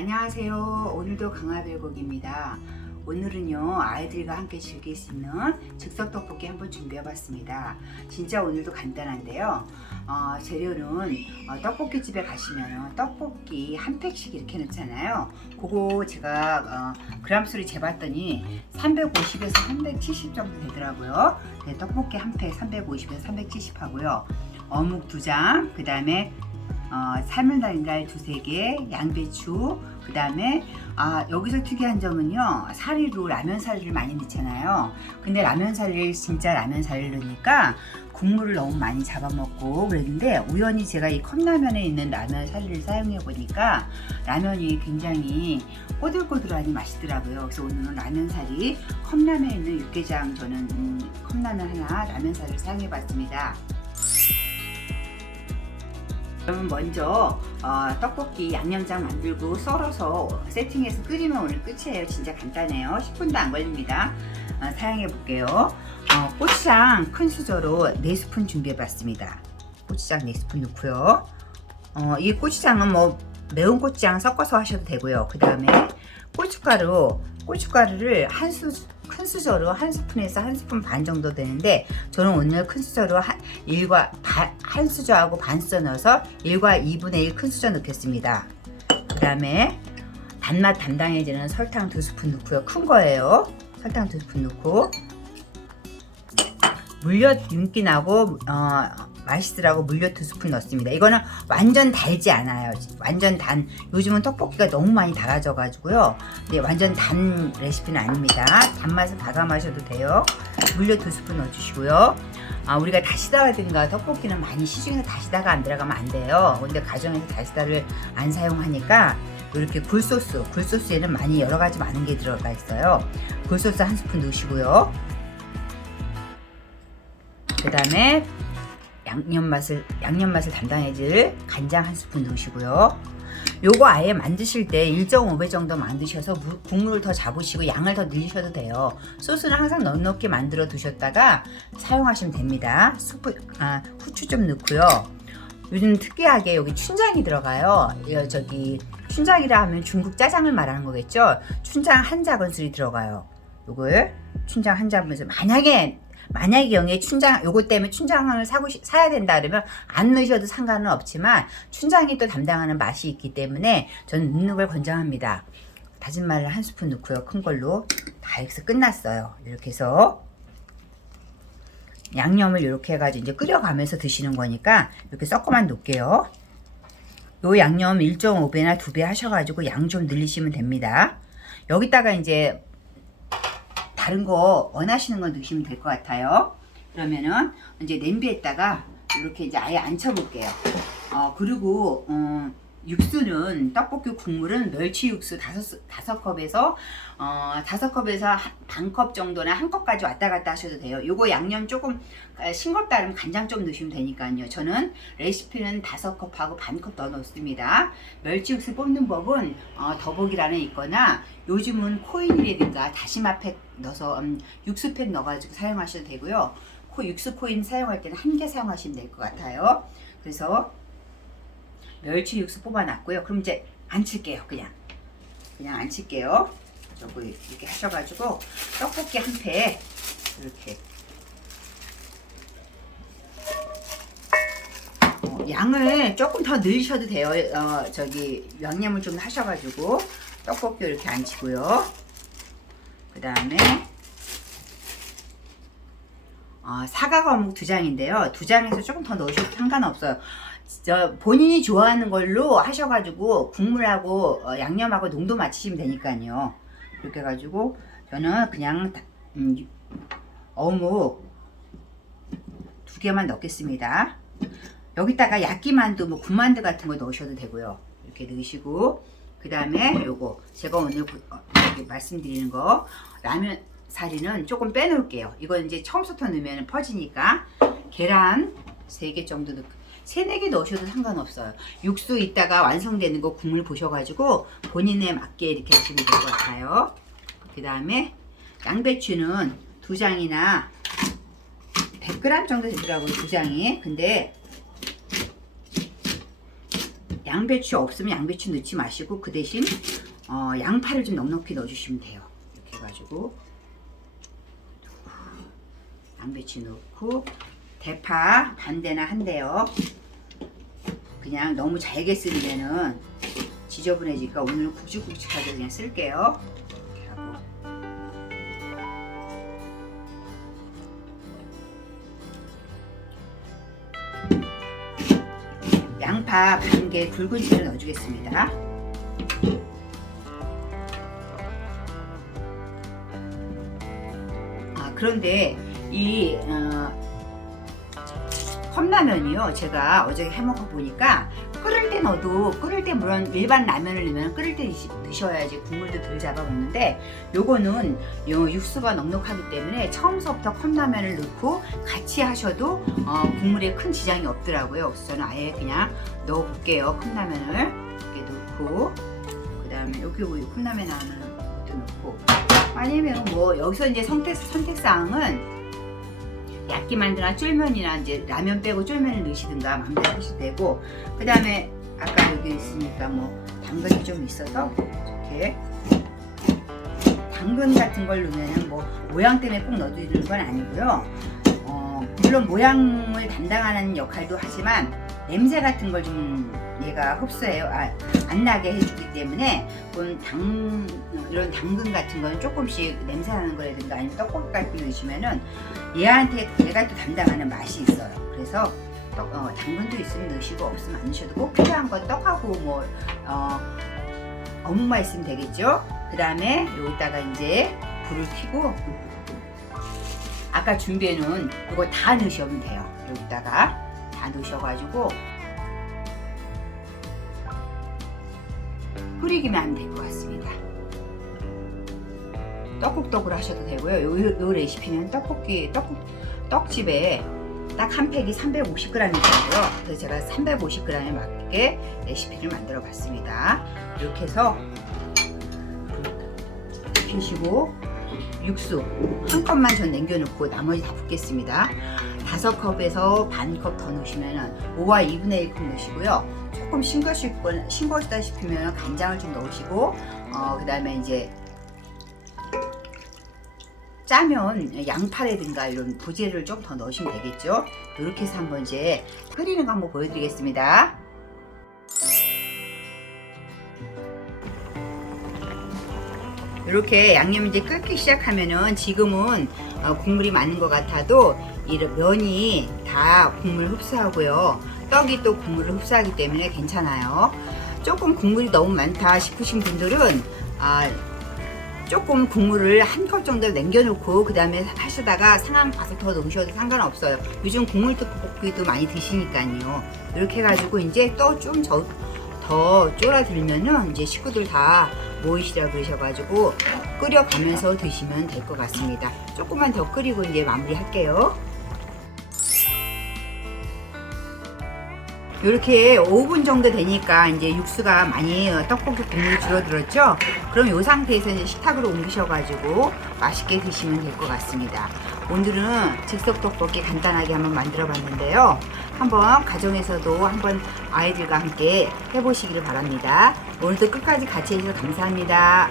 안녕하세요. 오늘도 강화별곡입니다. 오늘은요 아이들과 함께 즐길 수 있는 즉석 떡볶이 한번 준비해 봤습니다. 진짜 오늘도 간단한데요. 재료는 떡볶이 집에 가시면 떡볶이 한 팩씩 이렇게 넣잖아요. 그거 제가 그람수를 재봤더니 350에서 370 정도 되더라고요. 네, 떡볶이 한 팩 350에서 370 하고요. 어묵 2장, 그 다음에 삶은 달걀 2~3개, 양배추, 그 다음에 여기서 특이한 점은요, 사리로 라면 사리를 많이 넣잖아요. 근데 라면 사리를 진짜 라면 사리를 넣으니까 국물을 너무 많이 잡아먹고 그랬는데, 우연히 제가 이 컵라면에 있는 라면 사리를 사용해 보니까 라면이 굉장히 꼬들꼬들하니 맛있더라고요. 그래서 오늘은 라면 사리, 컵라면에 있는 육개장, 저는 컵라면 하나, 라면 사리를 사용해 봤습니다. 그러면 먼저 떡볶이 양념장 만들고 썰어서 세팅해서 끓이면 오늘 끝이에요. 진짜 간단해요. 10분도 안 걸립니다. 사용해 볼게요. 고추장 큰 수저로 4스푼 준비해 봤습니다. 고추장 4스푼 넣고요. 이 고추장은 뭐 매운 고추장 섞어서 하셔도 되고요. 그 다음에 고춧가루를 큰 수저로 1스푼에서 1스푼 반 정도 되는데, 저는 오늘 큰 수저로 한 수저하고 반 수저 넣어서 1과 2분의 1 큰 수저 넣겠습니다. 그 다음에 단맛 담당해지는 설탕 2스푼 넣고요. 큰 거예요. 설탕 2스푼 넣고, 물엿 윤기 나고 맛있으라고 물엿 2스푼 넣습니다. 이거는 완전 달지 않아요. 완전 요즘은 떡볶이가 너무 많이 달아져 가지고요. 네, 완전 단 레시피는 아닙니다. 단맛을 가감하셔도 돼요. 물엿 2스푼 넣어주시고요. 우리가 다시다라든가 떡볶이는 많이 시중에서 다시다가 안 들어가면 안 돼요. 근데 가정에서 다시다를 안 사용하니까 이렇게 굴소스에는 많이 여러 가지 많은 게 들어가 있어요. 굴소스 1스푼 넣으시고요. 그 다음에 양념 맛을 담당해줄 간장 1스푼 넣으시고요. 요거 아예 만드실 때 1.5배 정도 만드셔서 국물을 더 잡으시고 양을 더 늘리셔도 돼요. 소스는 항상 넉넉히 만들어 두셨다가 사용하시면 됩니다. 후추 좀 넣고요. 요즘 특이하게 여기 춘장이 들어가요. 춘장이라 하면 중국 짜장을 말하는 거겠죠. 춘장 한 작은술이 들어가요. 요걸 춘장 한 작은술, 만약에 영에 요것 때문에 춘장을 사야 된다 그러면 안 넣으셔도 상관은 없지만, 춘장이 또 담당하는 맛이 있기 때문에 저는 넣는 걸 권장합니다. 다진 마늘 1스푼 넣고요. 큰 걸로 다 여기서 끝났어요. 이렇게 해서 양념을 이렇게 해가지고 이제 끓여가면서 드시는 거니까 이렇게 섞어만 놓을게요. 요 양념 1.5배나 2배 하셔가지고 양 좀 늘리시면 됩니다. 여기다가 이제 다른 거 원하시는 거 넣으시면 될 것 같아요. 그러면은 이제 냄비에다가 이렇게 이제 아예 앉혀 볼게요. 그리고 육수는, 떡볶이 국물은 멸치 육수 5컵에서 반 컵 정도나 1컵까지 왔다 갔다 하셔도 돼요. 요거 양념 조금 싱겁다 그러면 간장 좀 넣으시면 되니까요. 저는 레시피는 5컵하고 반 컵 더 넣습니다. 멸치 육수 뽑는 법은 더보기란에 있거나, 요즘은 코인이라든가 다시마팩 넣어서 육수팩 넣어가지고 사용하셔도 되고요. 육수 코인 사용할 때는 1개 사용하시면 될 것 같아요. 그래서 멸치 육수 뽑아놨고요. 그럼 이제 안 칠게요. 그냥 안 칠게요. 저거 이렇게 하셔가지고 떡볶이 한 팩 이렇게 양을 조금 더 넣으셔도 돼요. 양념을 좀 하셔가지고 떡볶이 이렇게 안 치고요. 그 다음에 사과 어묵 2장인데요. 2장에서 조금 더 넣으셔도 상관없어요. 본인이 좋아하는 걸로 하셔가지고 국물하고 양념하고 농도 맞추시면 되니까요. 이렇게 해가지고 저는 그냥 어묵 2개만 넣겠습니다. 여기다가 야끼만두, 군만두 같은 거 넣으셔도 되고요. 이렇게 넣으시고, 그 다음에 요거 제가 오늘 말씀드리는 거, 라면 사리는 조금 빼놓을게요. 이건 이제 처음부터 넣으면 퍼지니까 계란 3개 정도 넣고, 3~4개 넣으셔도 상관없어요. 육수 이따가 완성되는 거 국물 보셔가지고 본인에 맞게 이렇게 하시면 될 것 같아요. 그 다음에 양배추는 2장이나 100g 정도 되더라고요. 2장이. 근데 양배추 없으면 양배추 넣지 마시고 그 대신 양파를 좀 넉넉히 넣어주시면 돼요. 이렇게 해가지고 양배추 넣고 대파 반대나 한대요. 그냥 너무 잘게 쓰면은 지저분해지니까 오늘은 굵직굵직하게 그냥 쓸게요. 이렇게 하고 양파 반개 굵은 채를 넣어주겠습니다. 그런데 이 컵라면이요, 제가 어제 해먹어 보니까 끓일 때 넣어도, 끓일 때 물론 일반 라면을 넣으면 끓일 때 드셔야지 국물도 덜 잡아먹는데, 요거는 육수가 넉넉하기 때문에 처음서부터 컵라면을 넣고 같이 하셔도 국물에 큰 지장이 없더라고요. 그래서 저는 아예 그냥 넣어 볼게요. 컵라면을 이렇게 넣고, 그 다음에 여기 컵라면 나오는 것도 넣고, 아니면 뭐 여기서 이제 선택사항은 얇게 만드나 쫄면이나 이제 라면 빼고 쫄면을 넣으시든가 마음대로 하셔도 되고, 그 다음에 아까 여기 있으니까 뭐 당근이 좀 있어서 이렇게 당근 같은 걸 넣으면 뭐 모양 때문에 꼭 넣어주는 건 아니고요. 물론 모양을 담당하는 역할도 하지만 냄새 같은 걸 좀 얘가 흡수해요. 안 나게 해주기 때문에 이런 당근 같은 거는 조금씩 냄새 나는 거라든가 아니면 떡볶이 같은 거 넣으시면은 얘가 또 담당하는 맛이 있어요. 그래서 당근도 있으면 넣으시고 없으면 안 넣으셔도 꼭 필요한 건 떡하고 뭐 어묵만 있으면 되겠죠. 그 다음에 여기다가 이제 불을 켜고 아까 준비해 놓은 이거 다 넣으시면 돼요. 여기다가 다 넣으셔가지고 끓이기만 하면 될 것 같습니다. 떡국떡으로 하셔도 되고요. 요 레시피는 떡집에 딱 한 팩이 350g이고요. 그래서 제가 350g에 맞게 레시피를 만들어 봤습니다. 이렇게 해서 펴시고 육수 한 컵만 전 남겨놓고 나머지 다 붓겠습니다. 5컵에서 반 컵 더 넣으시면 5와 2분의 1컵 넣으시고요. 조금 싱거웠다 싶으면 간장을 좀 넣으시고, 그 다음에 이제 짜면 양파라든가 이런 부재를 좀 더 넣으시면 되겠죠. 이렇게 해서 한번 이제 끓이는 거 한번 보여드리겠습니다. 이렇게 양념이 이제 끓기 시작하면은 지금은 국물이 많은 것 같아도 이 면이 다 국물 흡수하고요. 떡이 또 국물을 흡수하기 때문에 괜찮아요. 조금 국물이 너무 많다 싶으신 분들은 조금 국물을 한 컵 정도 남겨놓고 그 다음에 하시다가 상황 봐서 더 넣으셔도 상관없어요. 요즘 국물 떡볶이도 많이 드시니까요. 이렇게 해가지고 이제 또 좀 더 쫄아들면은 이제 식구들 다 모이시라 그러셔가지고 끓여가면서 드시면 될 것 같습니다. 조금만 더 끓이고 이제 마무리 할게요. 이렇게 5분 정도 되니까 이제 육수가 많이 떡볶이 국물이 줄어들었죠. 그럼 이 상태에서 이제 식탁으로 옮기셔가지고 맛있게 드시면 될 것 같습니다. 오늘은 즉석 떡볶이 간단하게 한번 만들어 봤는데요. 한번 가정에서도 한번 아이들과 함께 해보시기를 바랍니다. 오늘도 끝까지 같이 해주셔서 감사합니다.